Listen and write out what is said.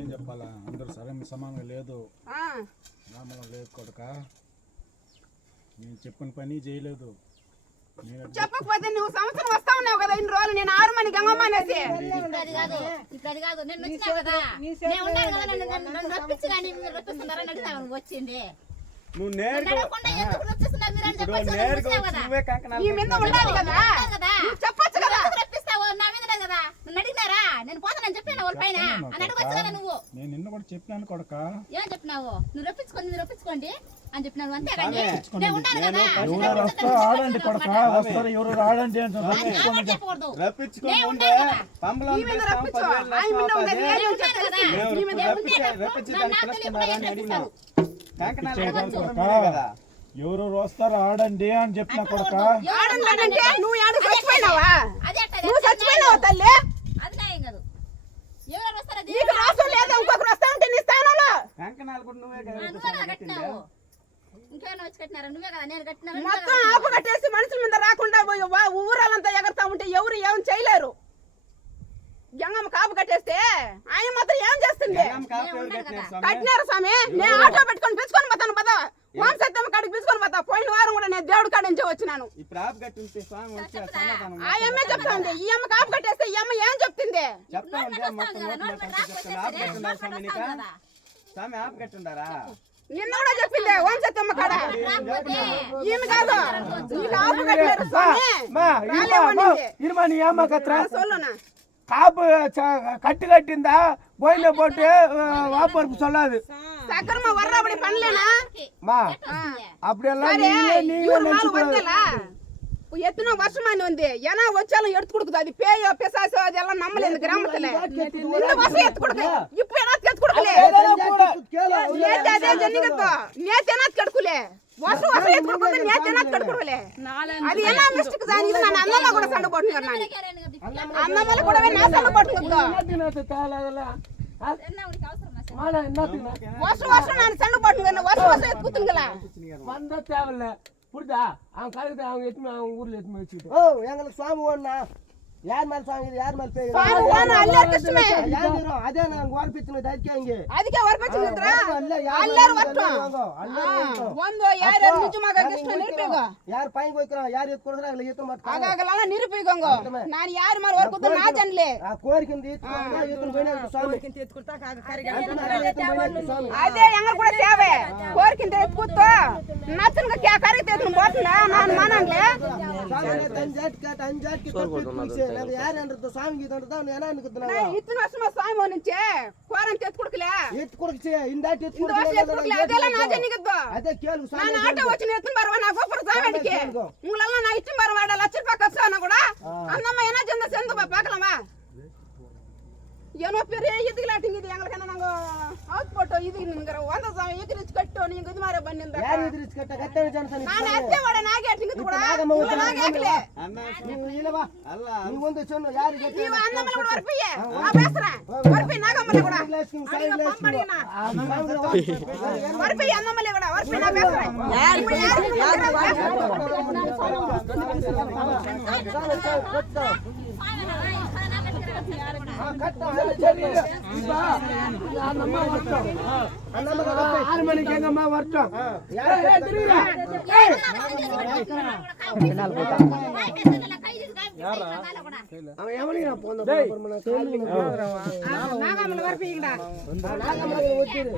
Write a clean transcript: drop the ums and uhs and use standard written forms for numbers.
ఏం చెప్పాలా అందరూ సమానంగా లేదు రామలం లేదు కొడుక నేను చెప్పిన పని చేయలేదు చెప్పకపోతే నువ్వు సంవత్సరం వస్తా ఉన్నావు కదా ఇన్ని రోజులు నేను 6 మణి గంగమ్మ అనేసి వచ్చింది నువ్వు చెప్పచ్చు కదా నా మీద కదా నన్ను అడిగినారా నేను పోతానని చెప్పాను వాళ్ళ పైన అని అడగొచ్చు కదా నువ్వు నేను నిన్న కూడా చెప్పాను కొడుక ఏం చెప్పినావు నువ్వు రప్పించుకోండి అని చెప్పినావు అంతే కానీ నేను ఉన్నాను కదా ఆడండి కొడుక వస్తారు ఎవరు ఆడండి చెప్పకూడదు రప్పించుకోండి ఎవరు వస్తారు ఆడండి అని చెప్పిన కొడుక నువ్వు చచ్చిపోయినావా నువ్వు చచ్చిపోయినావా తల్లి నీకు రాసం లేదా ఇంకొకరు వస్తా ఉంటే నీ స్థానంలో మొత్తం ఆపు కట్టేసి మనుషుల మీద రాకుండా ఊరాలంతా ఎగరుతా ఉంటే ఎవరు ఏం చేయలేరు గంగమ్మ కాపు కట్టేస్తే ఆయన మాత్రం ఏం చేస్తుంది కట్టినారు స్వామి నేను ఆటో పెట్టుకొని పిలుచుకొని పోతాను పదా వాంసత్యం కాడికి పిలుచుకొని పోతా పోయిన వారం కూడా నేను దేవుడి కాడి నుంచి వచ్చినాను ఆ అమ్మే చెప్తాంది ఈ అమ్మ కాపు కట్టేస్తే ఈ అమ్మ ఏం చెప్తుంది నిన్న కూడా చెప్పింది వంశత్తమ్మ కాడ ఈమె కాదు నీకు ఆపు కట్టినారు சொல்லுண்ணா காப்பு கட்டு கட்டிந்தா கோயில போட்டு வாப்பருக்கு சொல்லாது சக்கரமா வர்ற அப்படி பண்ணலனா மா அப்படி எல்லாம் நீங்க நினைச்சுக்கல எத்தனை வருஷமா வந்து ஏன்னா வச்சாலும் எடுத்து கொடுக்குது அது பேயோ பிசாசோ அதெல்லாம் நம்மள இந்த கிராமத்துல இந்த வருஷம் எடுத்து கொடுக்கு இப்ப என்ன எடுத்து கொடுக்கல நேத்து அதே ஜன்னிகத்தோ நேத்து என்ன கெடுக்கல வருஷம் வருஷம் எடுத்து கொடுக்குது நேத்து என்ன கெடுக்கல அது என்ன மிஸ்டேக் தான் இது நான் அண்ணால கூட சண்டை போட்டுங்க நான் அண்ணால கூடவே நான் சண்டை போட்டுங்க என்ன உங்களுக்கு அவசரமா மாடா என்னத்துக்கு வருஷம் வருஷம் நான் சண்டை போட்டுங்க வருஷம் வருஷம் எடுத்து குத்துங்களா வந்த தேவல்ல புரியுதா அவன் கழுத்து அவங்க எத்தனை அவங்க ஊர்ல எத்தனை வச்சுக்கிட்டு ஓ எங்களுக்கு சுவாமி ஓடனா யார் மேல சாமி யார் மேல பேய் சுவாமி ஓடனா எல்லாரும் கஷ்டமே யாரும் அதே நாங்க ஓர்பிச்சுன தைக்கங்க ಅದಕ್ಕೆ ಓರ್ಪಚ್ಚಿದ್ರಾ ಎಲ್ಲರೂ ಒಟ್ಟು ಒಂದು ಯಾರು ನಿಜமாக ಕೃಷ್ಣ ನಿರೂಪಿಗೋ ಯಾರು ಪೈಂಗ್ ಹೋಯ್ಕರ ಯಾರು ಎತ್ತು ಕೊಡ್ರ ಆಗಲ್ಲ ಎತ್ತು ಮಾಡ್ತಾರೆ ಆಗಾಗಲ್ಲ ನಿರೂಪಿಗಂಗೋ ನಾನು ಯಾರು ಮಾರ ವರ್ಕುದು ನಾ ಜನ್ಲೆ ಆ ಕೋರಿಕಿಂದ ಎತ್ತು ಬೈನ ಸ್ವಾಮಿ ಎತ್ತು ಕೊಡ್ತಾಕ ಆಗ ಕರಿಗೆ ಅದೇ ಹೆಂಗ ಕೂಡ ಸೇವೆ ಕೋರಿಕಿಂದ ಎತ್ತು ಕೂತು ನತ್ತನ್ಗ ಕರಿತೆ ಎತ್ತು ಬೋಟ್ನ ನಾನು ಮಾನಂಗ್ಲೆ ಸ್ವಾಮಿ ತಂಜಾಟ್ ಕಟ ಅಂಜಾಟ್ ಕಿ ತಪ್ಪಿ ನಾನು ಯಾರು ಅಂದ್ರೆ ಸ್ವಾಮಿ ಗಿದಂತ ನಾನು ಏನ ಅನ್ಕುತ್ತನ ಇತ್ತನ ವರ್ಷ ಸ್ವಾಮಿ ಅವನಿಂಚೆ ಕೋರಂತ ಎತ್ತು ಕೊಡ್ಕಲೆ ಎತ್ತು ಕೊಡ್ಕಿ ಇಂದಾಟ್ ಎತ್ತು ಕೊಡ್ಕಲೆ ಅದೆಲ್ಲ ನಾ ಜನ್ನಿಗದ್ದು ಅದೇ ಕೇಳು ಸ್ವಾಮಿ ನಾನು ಆಟೋ వచ్చిన ఎత్తున బరవ నా గోపర సామెడికి ఉంగలల్ల నా ఇచ్చిన బరవ 1 లక్ష రూపాయలు ఖర్చు అన్న కూడా అన్నమ్మ ఏనా జంద సెందు పాకలమా ಏನೋ ಪೆರೆ ಇದಿಲಾಟಿಂಗಿದೆ ಎಂಗಲಕನ ನಂಗ ಔಟ್ಪುಟ್ ಇದು ನಿಂಗರ 100 ಸಾವಿರ ಎಕರಿಚ್ ಕಟ್ಟು ನೀ ಇದು ಮಾರ ಬನ್ನಿಂದ ಯಾರು ಎಕರಿಚ್ ಕಟ್ಟ ಕಟ್ಟೆ ಜನಸನಿ ನಾನು ಅತ್ತೆ ವಡ ನಾಗೆ ಅಟ್ಟಿಂಗಿದು ಕೂಡ ನಾಗೆ ಹಾಕಲೆ ನೀವು ಇಲ್ಲವಾ ಅಲ್ಲ ನೀವು ಒಂದು ಚೆನ್ನು ಯಾರು ಗಟ್ಟಿ ನೀವು ಅನ್ನಮಲ ಕೂಡ ವರ್ಪಿಯೆ ಆ ಬೇಸರ ವರ್ಪಿ ನಾಗಮಲ ಕೂಡ ವರ್ಪಿ ಅನ್ನಮಲ ಕೂಡ ವರ್ಪಿ ನಾ ಬೇಸರ ஆறு மணிக்கு எங்கம்மா வரட்டும் அவன் எவனையும் நான் போன நாகமல வரப்பீங்கடா நாகமல ஒத்திரு